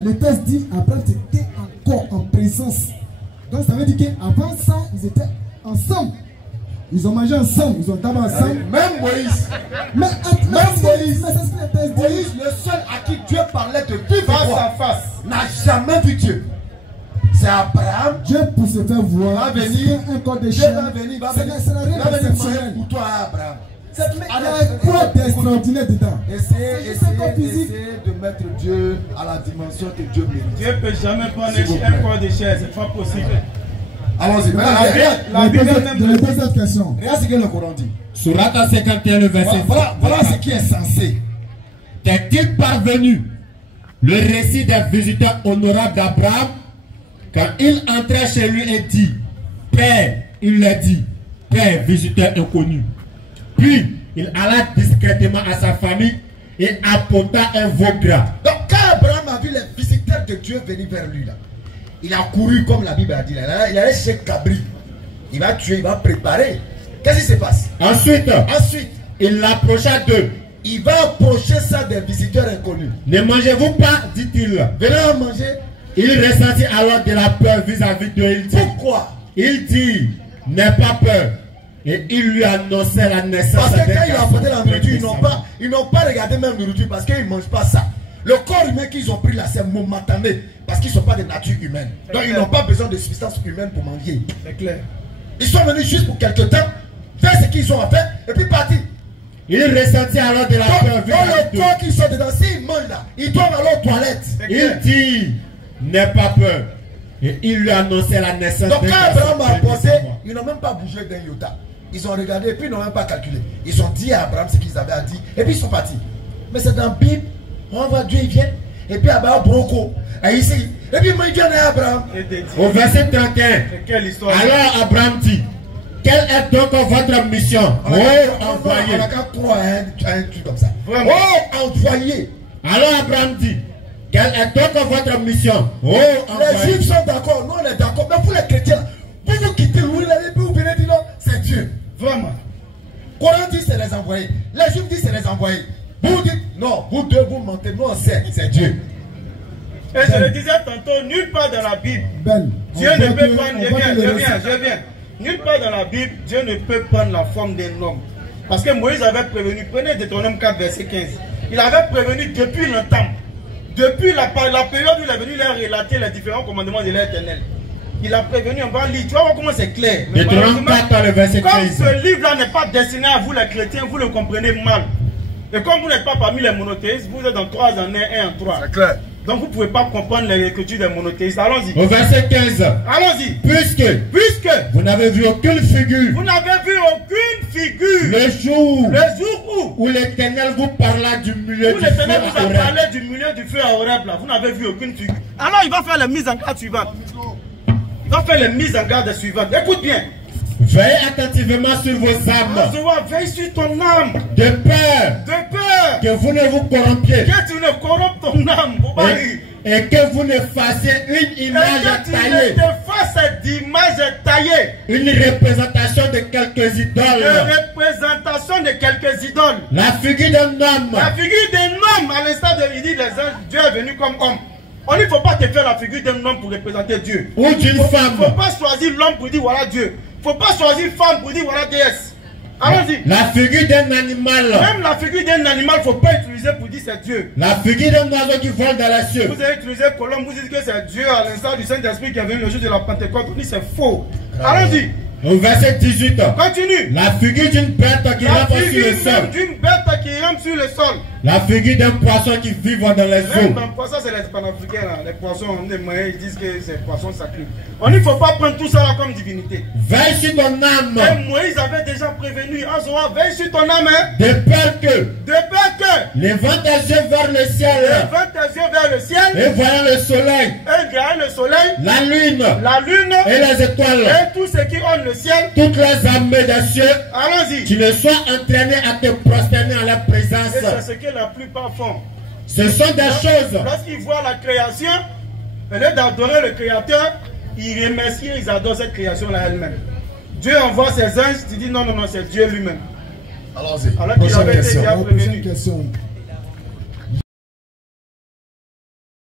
Le texte dit Abraham était encore en présence. Donc ça veut dire qu'avant ça, ils étaient ensemble. Ils ont mangé ensemble, ils ont tabac ensemble. Même Moïse. Même Moïse. Moïse, le seul à qui Dieu parlait de Dieu face à face, n'a jamais vu Dieu. C'est Abraham. Dieu pour se faire voir. Va venir. Un corps de Dieu chien. va venir. Va venir manger pour toi, Abraham. Il y a quoi d'extraordinaire dedans? Essayez de mettre Dieu à la dimension que Dieu mérite. Dieu ne peut jamais prendre un corps de chair, c'est pas possible. Allons-y. La deuxième question. Regarde ce que le Coran dit. Sourate 51, le verset. Voilà ce qui est censé. T'est-il parvenu le récit des visiteurs honorables d'Abraham quand il entrait chez lui et dit, Père, il leur dit, Père, visiteur inconnu. Puis, il alla discrètement à sa famille et apporta un veau gras. Donc, quand Abraham a vu les visiteurs de Dieu venir vers lui, là, il a couru comme la Bible a dit. Là, il allait chez Cabri. Il va tuer, il va préparer. Qu'est-ce qui se passe? Ensuite, il l'approcha d'eux. Il va approcher ça des visiteurs inconnus. Ne mangez-vous pas, dit-il. Venez à manger. Il ressentit alors de la peur vis-à-vis d'eux. Il dit, pourquoi? Il dit, n'aie pas peur. Et il lui annonçait la naissance. Parce que quand il a apporté la nourriture, ils n'ont pas regardé même la nourriture parce qu'ils ne mangent pas ça. Le corps humain qu'ils ont pris là, c'est momentané. Parce qu'ils ne sont pas de nature humaine. Donc ils n'ont pas besoin de substance humaine pour manger. C'est clair. Ils sont venus juste pour quelque temps, faire ce qu'ils ont à faire, et puis partir. Il ressentit alors de la peur. Dans le corps qu'ils sont dedans, s'ils mangent là, ils doivent aller aux toilettes. Il dit, n'aie pas peur. Et il lui annonçait la naissance. Donc quand Abraham a apporté, ils n'ont même pas bougé d'un iota. Ils ont regardé et puis ils n'ont même pas calculé. Ils ont dit à Abraham ce qu'ils avaient à dire et puis ils sont partis. Mais c'est dans la Bible, on voit Dieu, il vient. Et puis Abraham Bronco, et ici. Et puis il vient à Abraham. Au verset 31, quelle histoire? alors Abraham dit, quelle est donc votre mission? Oh, envoyé. On n'a qu'à croire à un truc comme ça. Vraiment. Oh, envoyé. Alors Abraham dit, quelle est donc votre mission? Oh, envoyé. Les Juifs sont d'accord, nous on est d'accord. Mais pour les chrétiens, vous quittez l'ouïe et puis vous venez dire non, c'est Dieu. Vraiment. Coran dit c'est les envoyés. Les Juifs disent c'est les envoyés. Vous dites non, vous deux vous mentez, nous on sait, c'est Dieu. Et je le disais tantôt, nulle part dans la Bible, Dieu ne peut prendre, je viens. Nulle part dans la Bible, Dieu ne peut prendre la forme d'un homme. Parce que Moïse avait prévenu, prenez Deutéronome 4, verset 15. Il avait prévenu depuis longtemps. Depuis la période où il est venu leur relater les différents commandements de l'Éternel. Il a prévenu, on va lire, tu vas voir comment c'est clair. Deutéronome 4, le verset 15. Comme ce livre-là n'est pas destiné à vous les chrétiens, vous le comprenez mal. Et comme vous n'êtes pas parmi les monothéistes, vous êtes en 3 en 1 en 3. C'est clair. Donc vous ne pouvez pas comprendre les écritures des monothéistes. Allons-y. Au verset 15. Allons-y. Puisque vous n'avez vu aucune figure. Vous n'avez vu aucune figure. Le jour où l'Éternel vous parla du milieu du feu. Où l'Éternel vous a parlé du milieu du feu à Horeb là. Vous n'avez vu aucune figure. Alors il va faire les mises en garde suivantes. Il va faire les mises en garde suivantes. Écoute bien. Veillez attentivement sur vos âmes. Veille sur ton âme. De peur que vous ne vous corrompiez. Que tu ne corrompes ton âme. Et que vous ne fassiez une image taillée. Une représentation de quelques idoles. La figure d'un homme. La figure d'un homme. À l'instant de il dit les anges, Dieu est venu comme homme. On ne faut pas te faire la figure d'un homme pour représenter Dieu. Ou d'une femme. Il ne faut pas choisir l'homme pour dire voilà Dieu. Il ne faut pas choisir femme pour dire voilà déesse. Allons-y. La figure d'un animal. Même la figure d'un animal, il ne faut pas utiliser pour dire c'est Dieu. La figure d'un oiseau qui vole dans les cieux. Vous avez utilisé Colombe, vous dites que c'est Dieu à l'instant du Saint-Esprit qui est venu le jour de la Pentecôte. Vous dites c'est faux. Allons-y. Au verset 18. Continue. La figure d'une bête qui rampe sur le sol. D'une bête qui rampe sur le sol. La figure d'un poisson qui vit dans les eaux. Même poisson, c'est les panafricains là. Les poissons, les moyens, ils disent que c'est poisson sacré. On ne faut pas prendre tout ça là comme divinité. Veille sur ton âme. Et Moïse avait déjà prévenu. Azoa, veille sur ton âme. Hein? De peur que. Levant tes yeux vers le ciel. Et voyant le soleil. La lune. Et les étoiles. Et tout ce qui ont le ciel. Toutes les armées des cieux. Allons-y. Tu ne sois entraîné à te prosterner en la présence. Et c'est ce que la plupart font. Ce sont des choses. Lorsqu'ils voient la création, au lieu d'adorer le créateur, ils remercient, ils adorent cette création-là elle-même. Dieu envoie ses anges, tu dis non, c'est Dieu lui-même. Allons-y. Alors qu'il avait été déjà prévenu. Prochaine question.